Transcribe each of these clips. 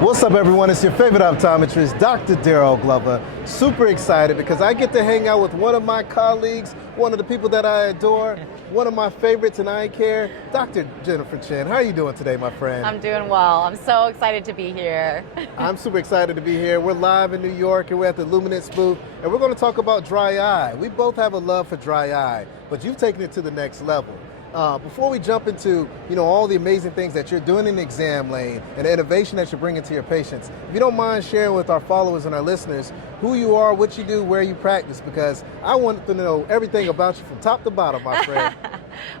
What's up, everyone? It's your favorite optometrist, Dr. Darryl Glover. Super excited because I get to hang out with one of my colleagues, one of the people that I adore, one of my favorites in eye care, Dr. Jennifer Chinn. How are you doing today, my friend? I'm doing well. I'm so excited to be here. I'm super excited to be here. We're live in New York and we're at the Lumenis booth, and we're going to talk about dry eye. We both have a love for dry eye, but you've taken it to the next level. Before we jump into all the amazing things that you're doing in the exam lane and the innovation that you're bringing to your patients, if you don't mind sharing with our followers and our listeners who you are, what you do, where you practice, because I want to know everything about you from top to bottom, my friend.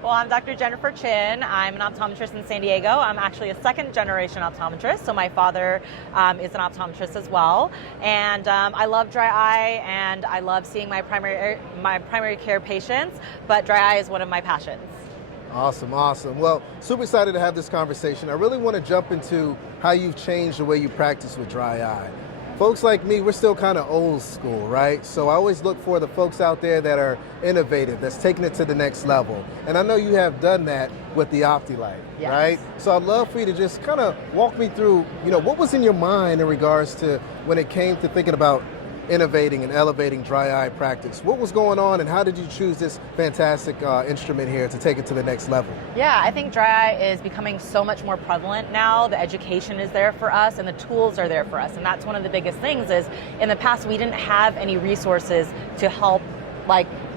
Well, I'm Dr. Jennifer Chinn. I'm an optometrist in San Diego. I'm actually a second generation optometrist, so my father is an optometrist as well. And I love dry eye and I love seeing my primary care patients, but dry eye is one of my passions. Awesome, awesome. Well, super excited to have this conversation. I really want to jump into how you've changed the way you practice with dry eye. Folks like me, we're still kind of old school, right? So I always look for the folks out there that are innovative, that's taking it to the next level. And I know you have done that with the OptiLIGHT, yes. Right? So I'd love for you to just kind of walk me through, what was in your mind in regards to when it came to thinking about innovating and elevating dry eye practice. What was going on and how did you choose this fantastic instrument here to take it to the next level? Yeah, I think dry eye is becoming so much more prevalent now. The education is there for us and the tools are there for us. And that's one of the biggest things is in the past we didn't have any resources to help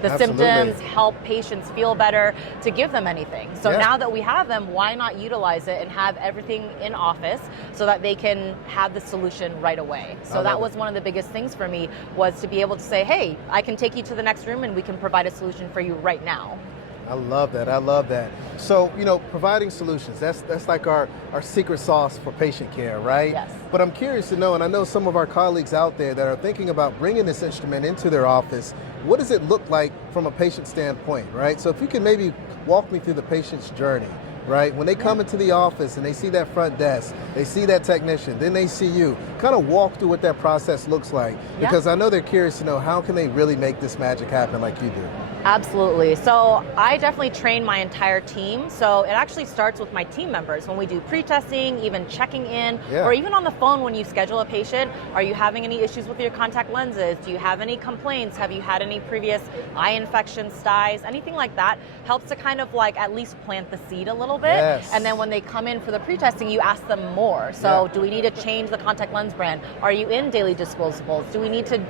the Absolutely. symptoms, help patients feel better, to give them anything. So now that we have them, why not utilize it and have everything in office so that they can have the solution right away. So that was one of the biggest things for me, was to be able to say, hey, I can take you to the next room and we can provide a solution for you right now. I love that, I love that. So, providing solutions, that's like our secret sauce for patient care, right? Yes. But I'm curious to know, and I know some of our colleagues out there that are thinking about bringing this instrument into their office, what does it look like from a patient standpoint, right? So if you can maybe walk me through the patient's journey, right? When they come into the office and they see that front desk, they see that technician, then they see you, kind of walk through what that process looks like, because I know they're curious to know how can they really make this magic happen like you do. Absolutely. So I definitely train my entire team. So it actually starts with my team members when we do pre-testing, even checking in, or even on the phone when you schedule a patient. Are you having any issues with your contact lenses? Do you have any complaints? Have you had any previous eye infections, styes, anything like that? Helps to kind of at least plant the seed a little bit. Yes. And then when they come in for the pre-testing, you ask them more. So do we need to change the contact lens brand? Are you in daily disposables? Do we need to,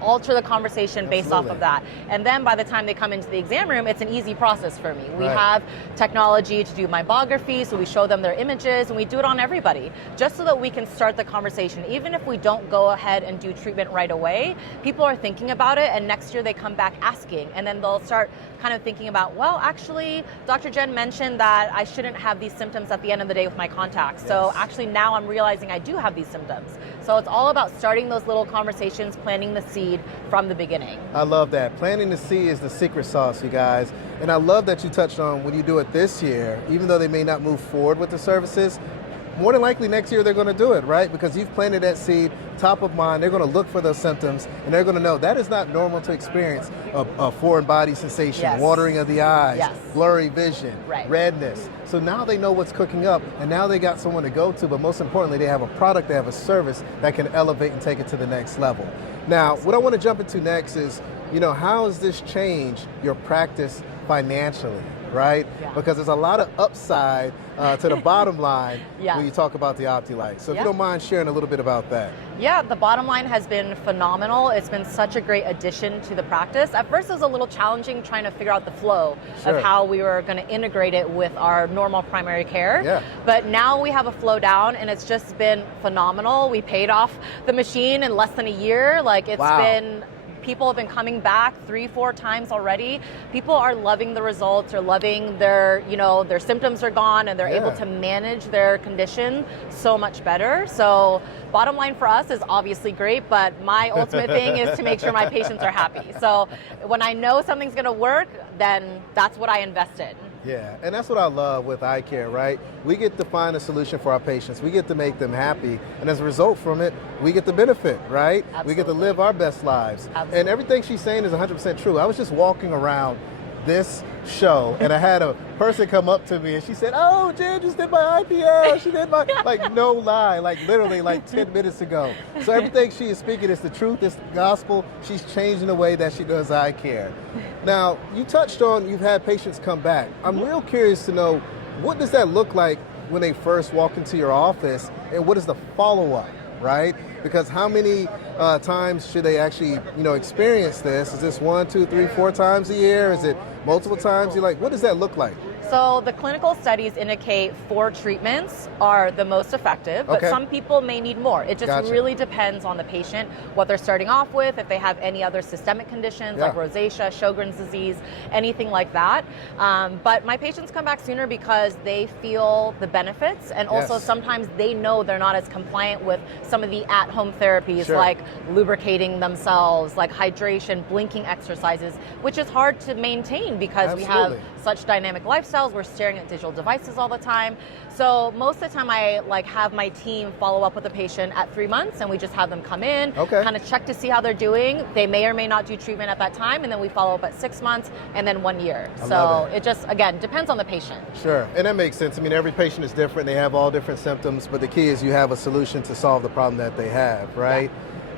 alter the conversation based off of that? And then by the time they come into the exam room, it's an easy process for me. We have technology to do mybography, so we show them their images and we do it on everybody, just so that we can start the conversation. Even if we don't go ahead and do treatment right away, people are thinking about it, and next year they come back asking, and then they'll start kind of thinking about, well, actually, Dr. Jen mentioned that I shouldn't have these symptoms at the end of the day with my contacts. So actually now I'm realizing I do have these symptoms. So it's all about starting those little conversations, planting the seed from the beginning. I love that. Planting the seed is the secret sauce, you guys. And I love that you touched on when you do it this year, even though they may not move forward with the services, more than likely next year they're going to do it, right? Because you've planted that seed, top of mind, they're going to look for those symptoms, and they're going to know that is not normal to experience a foreign body sensation, watering of the eyes, blurry vision, redness. So now they know what's cooking up, and now they got someone to go to, but most importantly, they have a product, they have a service that can elevate and take it to the next level. Now, what I want to jump into next is, how has this changed your practice financially? Right? Because there's a lot of upside to the bottom line when you talk about the OptiLIGHT. So if you don't mind sharing a little bit about that. Yeah, the bottom line has been phenomenal. It's been such a great addition to the practice. At first it was a little challenging trying to figure out the flow of how we were going to integrate it with our normal primary care. But now we have a flow down and it's just been phenomenal. We paid off the machine in less than a year. Been people have been coming back 3-4 times already. People are loving the results, are loving their symptoms are gone and they're able to manage their condition so much better. So bottom line for us is obviously great, but my ultimate thing is to make sure my patients are happy. So when I know something's gonna work, then that's what I invest in. Yeah, and that's what I love with eye care, right? We get to find a solution for our patients. We get to make them happy. And as a result from it, we get the benefit, right? Absolutely. We get to live our best lives. Absolutely. And everything she's saying is 100% true. I was just walking around this show, and I had a person come up to me and she said, "Oh, Jen just did my IPL. She did my," like, no lie, like literally like 10 minutes ago. So everything she is speaking is the truth, it's the gospel. She's changing the way that she does eye care. Now, you touched on you've had patients come back. I'm real curious to know, what does that look like when they first walk into your office, and what is the follow-up, right? Because how many times should they actually, experience this? Is this 1, 2, 3, 4 times a year? Is it multiple times? You're like, what does that look like? So the clinical studies indicate 4 treatments are the most effective, but some people may need more. It just really depends on the patient, what they're starting off with, if they have any other systemic conditions like rosacea, Sjogren's disease, anything like that. But my patients come back sooner because they feel the benefits, and also sometimes they know they're not as compliant with some of the at-home therapies like lubricating themselves, like hydration, blinking exercises, which is hard to maintain because we have such dynamic lifestyles. We're staring at digital devices all the time. So most of the time I have my team follow up with the patient at 3 months, and we just have them come in, kind of check to see how they're doing. They may or may not do treatment at that time, and then we follow up at 6 months and then 1 year. So it just, again, depends on the patient. Sure, and that makes sense. I mean, every patient is different. They have all different symptoms, but the key is you have a solution to solve the problem that they have, right?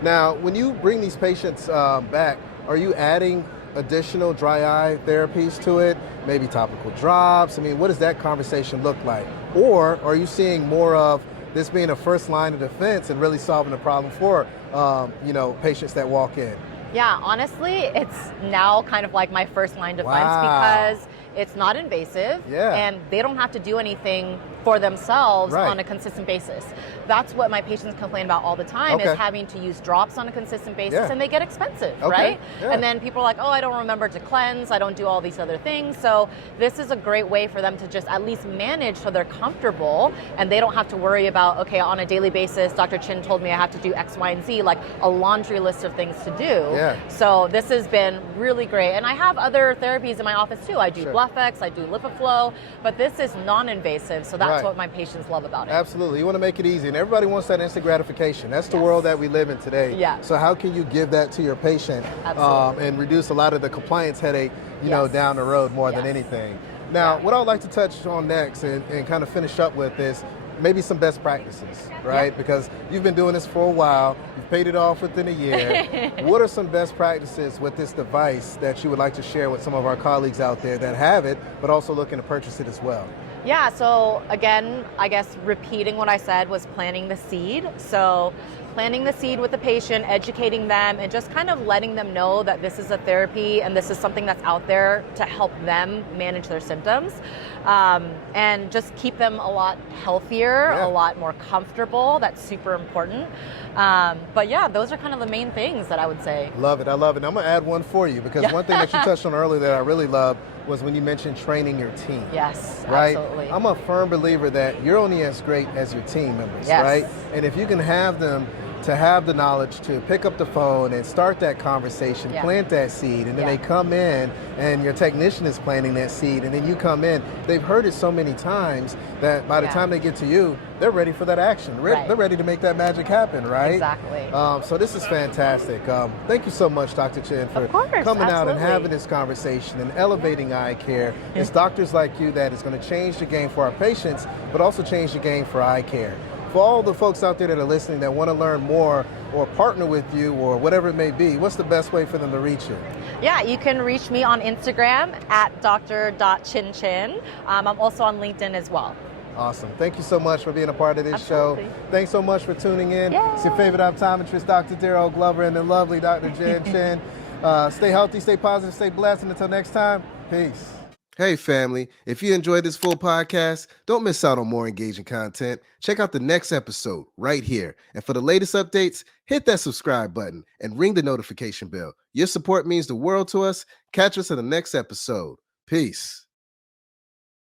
Now, when you bring these patients back, are you adding additional dry eye therapies to it, maybe topical drops? I mean, what does that conversation look like? Or are you seeing more of this being a first line of defense and really solving the problem for, patients that walk in? Yeah, honestly, it's now kind of like my first line defense because it's not invasive and they don't have to do anything for themselves on a consistent basis. That's what my patients complain about all the time is having to use drops on a consistent basis, and they get expensive, right? And then people are like, oh, I don't remember to cleanse, I don't do all these other things. So this is a great way for them to just at least manage so they're comfortable and they don't have to worry about, okay, on a daily basis, Dr. Chinn told me I have to do X, Y, and Z, like a laundry list of things to do. So this has been really great. And I have other therapies in my office too. I do BluffX, I do LipiFlow, but this is non-invasive, so that's what my patients love about it. Absolutely. You want to make it easy, and everybody wants that instant gratification. That's the world that we live in today. So how can you give that to your patient and reduce a lot of the compliance headache, down the road more than anything? Now, what I'd like to touch on next and kind of finish up with is maybe some best practices, right? Because you've been doing this for a while, you've paid it off within a year. What are some best practices with this device that you would like to share with some of our colleagues out there that have it, but also looking to purchase it as well? Yeah, so again, I guess repeating what I said was planting the seed. So planting the seed with the patient, educating them, and just kind of letting them know that this is a therapy and this is something that's out there to help them manage their symptoms, and just keep them a lot healthier, a lot more comfortable. That's super important. But yeah, those are kind of the main things that I would say. Love it, I love it. I'm gonna add one for you because one thing that you touched on earlier that I really love was when you mentioned training your team. Yes, right? Absolutely. I'm a firm believer that you're only as great as your team members, right? And if you can have them to have the knowledge to pick up the phone and start that conversation, plant that seed, and then they come in and your technician is planting that seed, and then you come in, they've heard it so many times that by the time they get to you, they're ready for that action. They're ready to make that magic happen, right? Exactly. So this is fantastic. Thank you so much, Dr. Chinn, for coming out and having this conversation and elevating eye care. It's doctors like you that is going to change the game for our patients, but also change the game for eye care. For all the folks out there that are listening that want to learn more or partner with you or whatever it may be, what's the best way for them to reach you? Yeah, you can reach me on Instagram at dr.chinchin. I'm also on LinkedIn as well. Awesome. Thank you so much for being a part of this show. Thanks so much for tuning in. It's your favorite optometrist, Dr. Darryl Glover, and the lovely Dr. Jen Chinn. Stay healthy, stay positive, stay blessed, and until next time, peace. Hey family, if you enjoyed this full podcast, don't miss out on more engaging content. Check out the next episode right here. And for the latest updates, hit that subscribe button and ring the notification bell. Your support means the world to us. Catch us in the next episode. Peace.